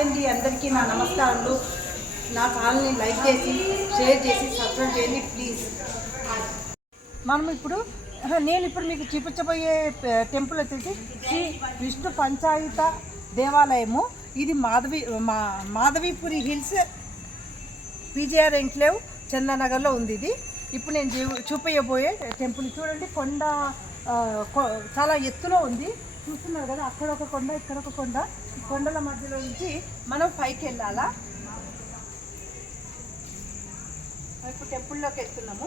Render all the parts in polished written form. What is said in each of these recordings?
Hi అండి, అందరికీ నా నమస్కారాలు. నా ఛానల్ని లైక్ చేసి షేర్ చేసి సబ్స్క్రైబ్ చేయండి ప్లీజ్. నేను ఇప్పుడు మీకు చూపించబోయే టెంపుల్ వచ్చేసి శ్రీ విష్ణు పంచాయత దేవాలయము. ఇది మాధవీపురి హిల్స్ పీజీఆర్ ఎన్క్లేవ్ చందానగర్లో ఉంది. ఇది ఇప్పుడు నేను చూపించబోయే టెంపుల్ చూడండి. కొండ చాలా ఎత్తులో ఉంది, చూస్తున్నారు కదా. అక్కడ ఒక కొండ, ఇక్కడ ఒక కొండ. ఈ కొండల మధ్యలో నుంచి మనం పైకి వెళ్ళాలా. ఇప్పుడు టెంపుల్లోకి వెళ్తున్నాము.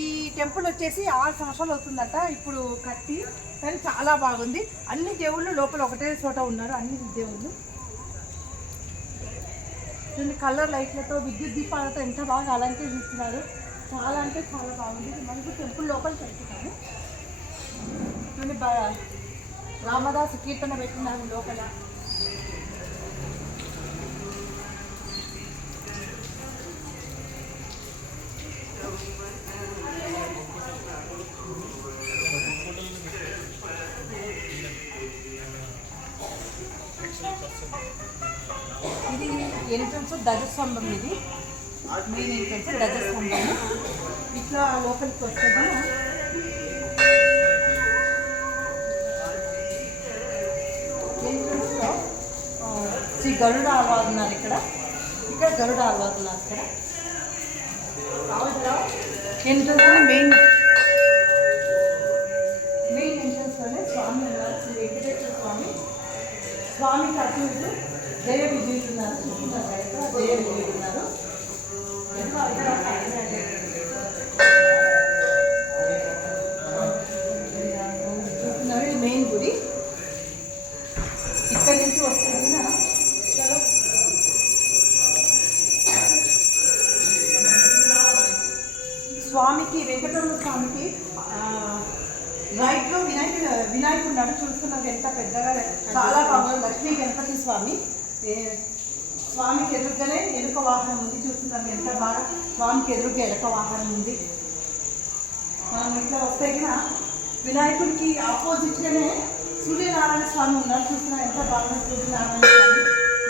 ఈ టెంపుల్ వచ్చేసి 6 సంవత్సరాలు అవుతుందట ఇప్పుడు కట్టి, కానీ చాలా బాగుంది. అన్ని దేవుళ్ళు లోపల ఒకటే చోట ఉన్నారు, అన్ని దేవుళ్ళు. దీన్ని కలర్ లైట్లతో విద్యుత్ దీపాలతో ఎంత బాగా అలంకరిస్తున్నారు. చాలా అంటే చాలా బాగుంది. మనకు టెంపుల్ లోపలికి వెళ్తున్నాము. దీన్ని రామదాసు కీర్తన పెట్టినారు లోపల. ఇది ఎంట్రన్స్ ధ్వజస్తంభం. ఇది మెయిన్ ఎంట్రన్స్ ధ్వజస్తంభము. ఇట్లా లోపలికి వస్తుంది. ఎంట్రన్స్లో శ్రీ గరుడ ఆళ్వార్ ఉన్నారు. ఇక్కడ గరుడ ఆళ్వార్ ఉన్నారు. ఇక్కడ ఎంట్రన్స్ మెయిన్ ఎంట్రన్స్లోనే స్వామి ఉన్నారు. శ్రీ వెంకటేశ్వర స్వామి అటు ఇటు జయ విజయులు ఉన్నారు. చూస్తున్నారు కదా, జయ విజయులు ఉన్నారు. చూస్తున్నారు, ఇది మెయిన్ గుడి. ఇక్కడి నుంచి వస్తుంది. స్వామికి, వెంకటరమణ స్వామికి రైట్లో వినాయకుడు ఉన్నాడు. చూస్తున్నారు ఎంత పెద్దగా, చాలా బాగుంది. లక్ష్మీ గణపతి స్వామి. స్వామికి ఎదురుగానే ఎలుక వాహనం ఉంది. చూస్తున్నారు ఎంత బాగా. స్వామికి ఎదురుగా ఎలుక వాహనం ఉంది. మనం ఇట్లా వస్తే వినాయకుడికి ఆపోజిట్గానే సూర్యనారాయణ స్వామి ఉన్నారు. చూస్తున్నారు ఎంత బాగా. సూర్యనారాయణ స్వామి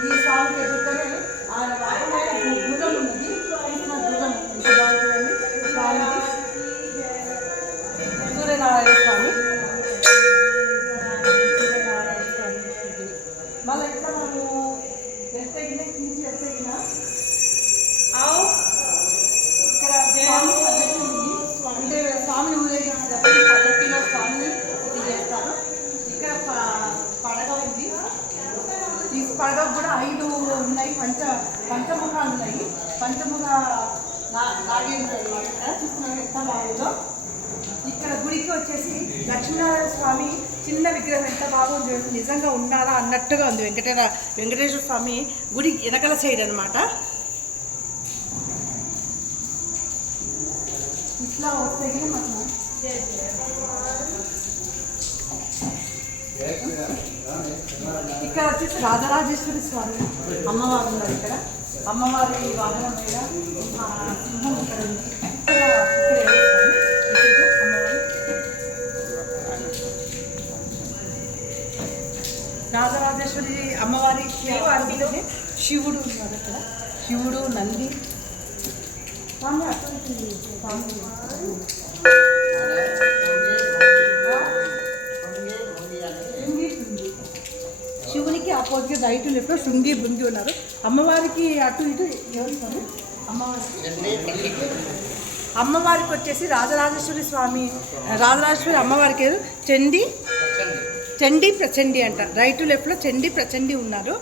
ఈ స్వామికి ఎదురుగానే ఆయన వాహనమైన గుర్రం ఉన్నది. గుర్రం ఎంత బాగుంటుంది స్వామికి. సూర్యనారాయణ స్వామి. మళ్ళీ ఎట్లా మనము వెళ్తగిన నుంచి వెళ్తగిన ఇక్కడ స్వామి పల్లకి ఉంది. అంటే స్వామిని ఊరేగించేటప్పుడు పల్లకిలో స్వామిని ఇది చేస్తారు. ఇక్కడ పడగ ఉంది. ఈ పడగ కూడా 5 ఉన్నాయి. పంచముఖాలు ఉన్నాయి. పంచముఖ నాగేంద్రుడు అన్నమాట. చూస్తున్నాం ఎంత బాగుందో. ఇక్కడ గుడికి వచ్చేసి లక్ష్మీనారాయణ స్వామి చిన్న విగ్రహం ఎంత బాగుంది. నిజంగా ఉన్నారా అన్నట్టుగా ఉంది. వెంకటేశ్వర స్వామి గుడి వెనకల సైడ్ అనమాట. ఇట్లా వస్తే మనం ఇక్కడ వచ్చేసి రాజరాజేశ్వరి స్వామి అమ్మవారు ఉన్నారు. ఇక్కడ అమ్మవారి వాహనం మీద సింహం ఇక్కడ ఉంది. రాజరాజేశ్వరి అమ్మవారి శివుడు ఉన్నారు. అక్కడ శివుడు, నంది స్వామి. శివునికి opposite right left Shringi Brungi ఉన్నారు. అమ్మవారికి అటు ఇటు ఎవరు స్వామి? అమ్మవారికి వచ్చేసి రాజరాజేశ్వరి స్వామి, రాజరాజేశ్వరి అమ్మవారికి చండీ ప్రచండి అంట. రైట్ లెఫ్ట్లో చండీ ప్రచండి ఉన్నారు.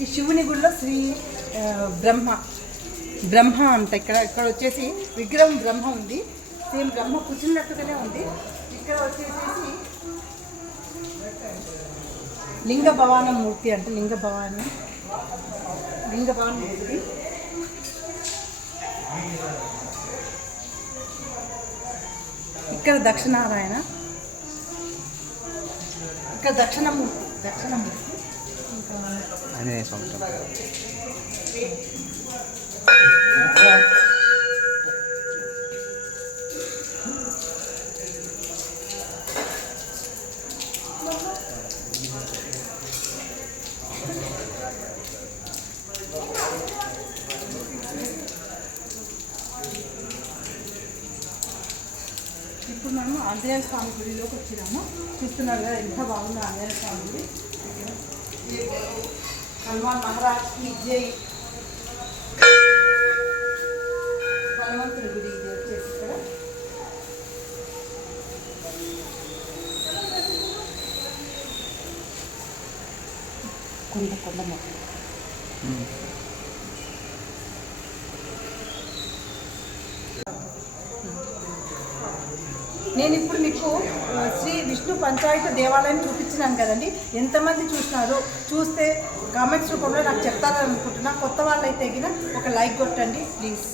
ఈ శివుని గుడిలో శ్రీ బ్రహ్మ అంట. ఇక్కడ వచ్చేసి విగ్రహం బ్రహ్మ ఉంది. సేమ్ బ్రహ్మ కూర్చున్నట్టుగానే ఉంది. ఇక్కడ వచ్చేసేసి లింగ భవానం మూర్తి అంటే లింగ భవాన మూర్తి. ఇక్కడ దక్షిణారాయణ. ఇక్కడ దక్షిణమూర్తి. ఆంజనేయ స్వామి ఇప్పుడు మనం ఆంజనేయ స్వామి గుడిలోకి వచ్చినాము. చూస్తున్నారు కదా ఎంత బాగుందో ఆంజనేయ స్వామి గుడి. హనుమాన్ మహారాజ్కి జై. హనుమంతుడి గుడి ఇది వచ్చేసి ఇక్కడ. కొండ మొక్క. నేను ఇప్పుడు మీకు శ్రీ విష్ణు పంచాయత దేవాలయం చూపించినాను కదండి. ఎంతమంది చూసినారు? చూస్తే కామెంట్స్ రూపంలో నాకు చెప్తారని అనుకుంటున్నా. కొత్త వాళ్ళు అయితే ఒక లైక్ కొట్టండి ప్లీజ్.